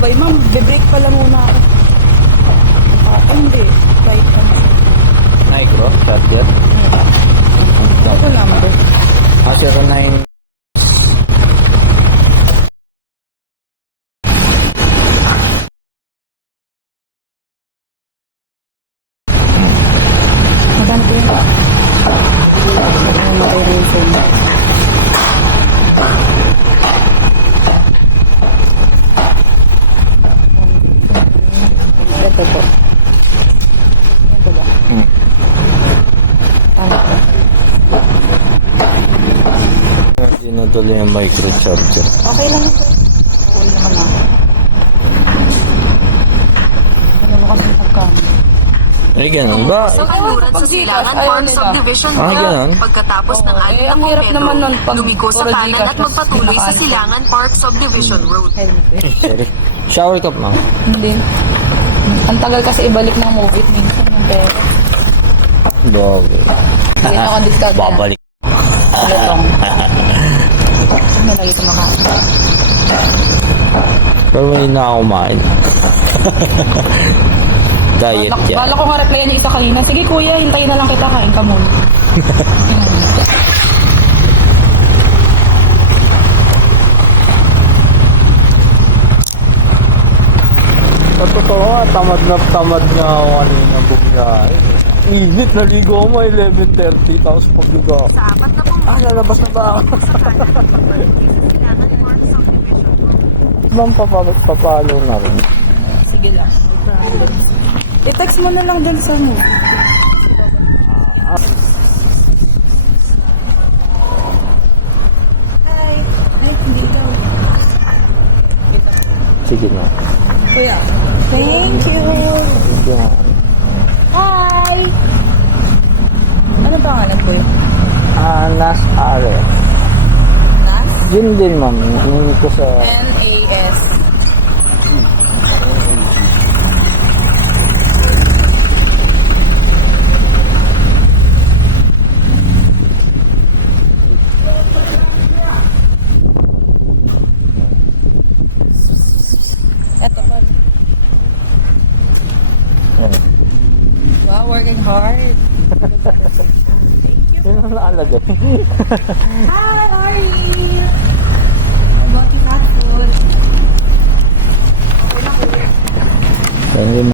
sabay, ma'am, be-break pala muna ako. Hindi. Right ano. Micro, charger. Ito number. 09. Magkano po yun? Ano ay reason? Ito po. Yan po ba? Tama po. Dinadala yung micro charger. Okay lang ito. Okay naman ako. Ano mo kasi pagkano? Ay, ganun ba? Sa kanluran sa Silangan Farm Subdivision Ah, Road. ganun? Pagkatapos ng Oo, 6 ang na hirap naman nun pag lumiko sa puro kanan Gcash at magpatuloy sa tapos Silangan Park Subdivision Road. Helmet. Sorry. Shower cup, ma'am. Hindi. Ang tagal kasi ibalik ng movie minsan yung pera. Dog. Hindi na ako discount na. Babalik. Lutong. Ano lagi kumakain? Pero hindi na ako kumain. Diet yan. Bala ko nga replyan niya isa kanina. Sige kuya, hintayin na lang kita. Kain ka muna. Sa totoo nga, tamad na ako kanina bumiyahe. Init, naligo ako 11:30 tapos pagligo ako. Sa 4 na pong Lalabas na ba ako? Silangan Park Subdivision Road. Ma'am, papalo na rin. Sige lang. No problem. I-text mo na lang dun sa mo. Hi. Ay, hindi daw. Sige na. Kuya. Thank you. Sige na. Hi. Ano pangalan kuya? Nas Are. Nas? Yun din, ma'am. Hindi ko sa... N-A-S. Eto pa. Wow, working hard. Yun ang naalagay. Hi, how are you? About your cat food? Thank you.